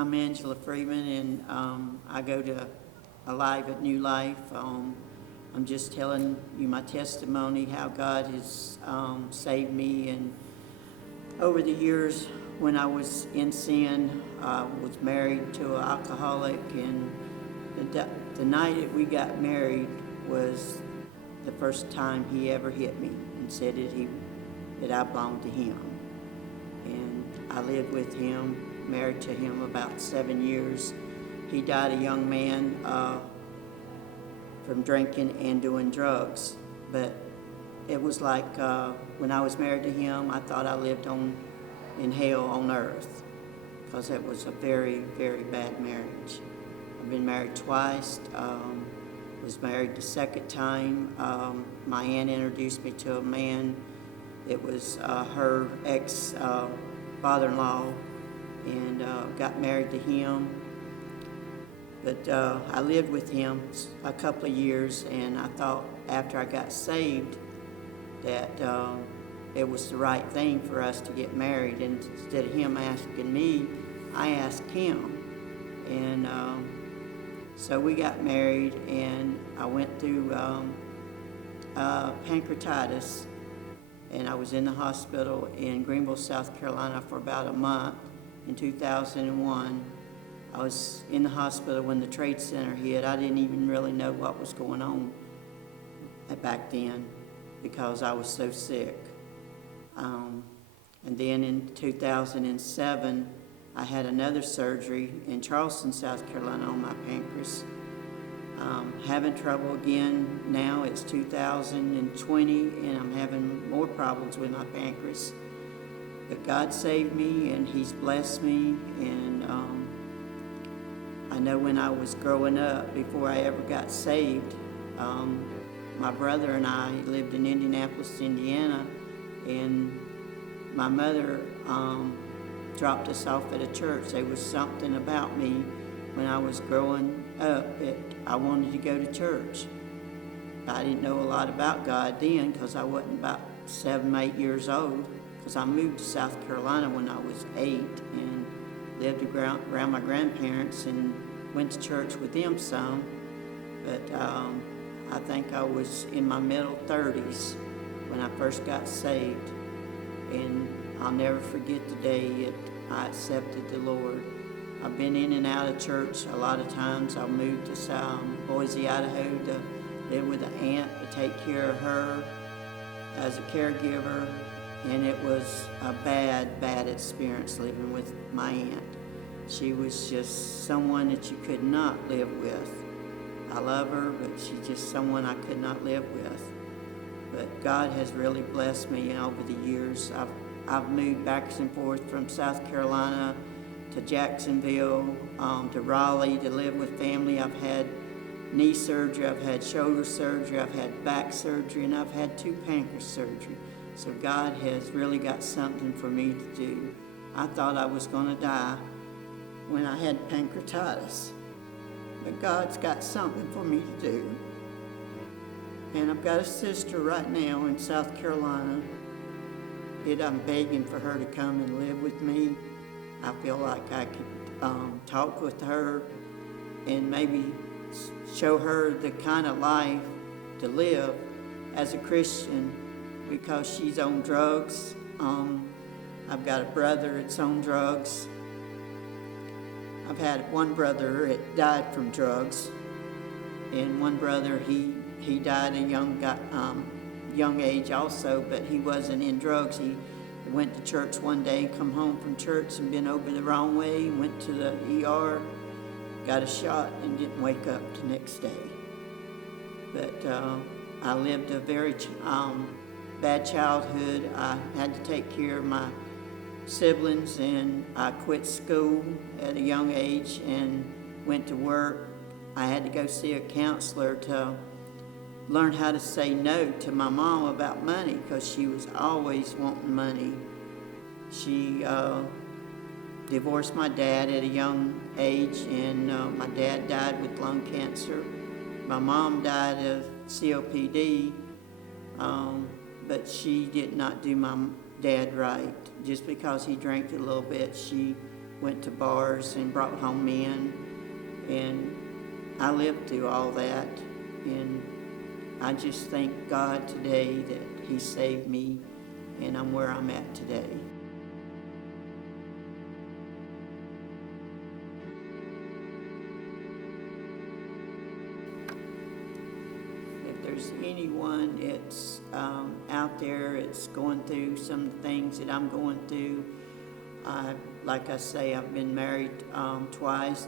I'm Angela Freeman, and I go to Alive at New Life. I'm just telling you my testimony, how God has saved me. And over the years, when I was in sin, I was married to an alcoholic, and the night that we got married was the first time he ever hit me and said that I belonged to him. And I lived with him, married to him about 7 years. He died a young man from drinking and doing drugs. But it was like when I was married to him, I thought I lived in hell on earth, because it was a very, very bad marriage. I've been married twice. Was married the second time. My aunt introduced me to a man. It was her ex father-in-law, and got married to him. But I lived with him a couple of years, and I thought after I got saved that it was the right thing for us to get married. And instead of him asking me, I asked him. And so we got married, and I went through pancreatitis, and I was in the hospital in Greenville, South Carolina for about a month in 2001. I was in the hospital when the Trade Center hit. I didn't even really know what was going on back then because I was so sick. And then in 2007, I had another surgery in Charleston, South Carolina on my pancreas. Having trouble again now. It's 2020, and I'm having more problems with my pancreas. But God saved me, and He's blessed me. And I know when I was growing up, before I ever got saved, my brother and I lived in Indianapolis, Indiana, and my mother dropped us off at a church. There was something about me when I was growing up that I wanted to go to church. I didn't know a lot about God then, because I wasn't about 7, 8 years old, because I moved to South Carolina when I was 8 and lived around my grandparents and went to church with them some. But I think I was in my middle 30s when I first got saved. And I'll never forget the day that I accepted the Lord. I've been in and out of church a lot of times. I moved to Boise, Idaho to live with an aunt, to take care of her as a caregiver. And it was a bad, bad experience living with my aunt. She was just someone that you could not live with. I love her, but she's just someone I could not live with. But God has really blessed me over the years. I've moved back and forth from South Carolina to Jacksonville, to Raleigh to live with family. I've had knee surgery, I've had shoulder surgery, I've had back surgery, and I've had 2 pancreas surgery. So God has really got something for me to do. I thought I was going to die when I had pancreatitis, but God's got something for me to do. And I've got a sister right now in South Carolina that I'm begging for her to come and live with me. I feel like I could talk with her and maybe show her the kind of life to live as a Christian, because she's on drugs. I've got a brother that's on drugs. I've had one brother that died from drugs, and one brother, he died at a young age also, but he wasn't in drugs. He went to church one day, come home from church and been over the wrong way, went to the ER, got a shot, and didn't wake up the next day. But I lived a very bad childhood. I had to take care of my siblings, and I quit school at a young age and went to work. I had to go see a counselor to learn how to say no to my mom about money, because she was always wanting money. She divorced my dad at a young age, and my dad died with lung cancer. My mom died of COPD, but she did not do my dad right. Just because he drank a little bit, she went to bars and brought home men, and I lived through all that, and I just thank God today that He saved me, and I'm where I'm at today. If there's anyone that's out there that's going through some of the things that I'm going through, like I say, I've been married twice,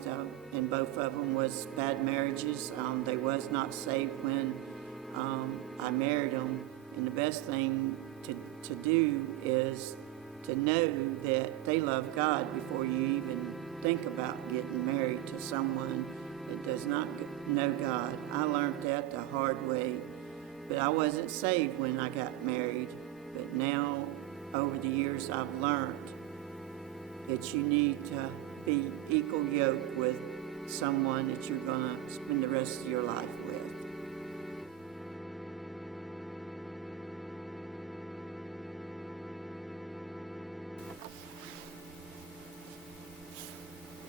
and both of them was bad marriages. They was not saved when I married them, and the best thing to do is to know that they love God before you even think about getting married to someone that does not know God. I learned that the hard way, but I wasn't saved when I got married. But now, over the years, I've learned that you need to be equal yoke with someone that you're going to spend the rest of your life with.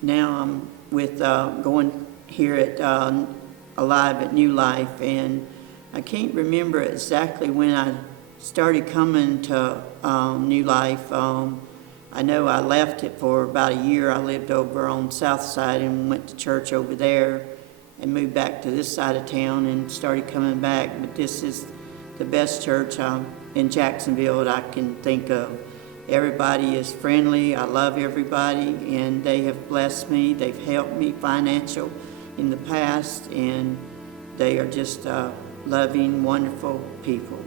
Now I'm with going here at Alive at New Life, and I can't remember exactly when I started coming to New Life. I know I left it for about a year. I lived over on the south side and went to church over there, and moved back to this side of town and started coming back. But this is the best church in Jacksonville that I can think of. Everybody is friendly. I love everybody, and they have blessed me. They've helped me financial in the past, and they are just loving, wonderful people.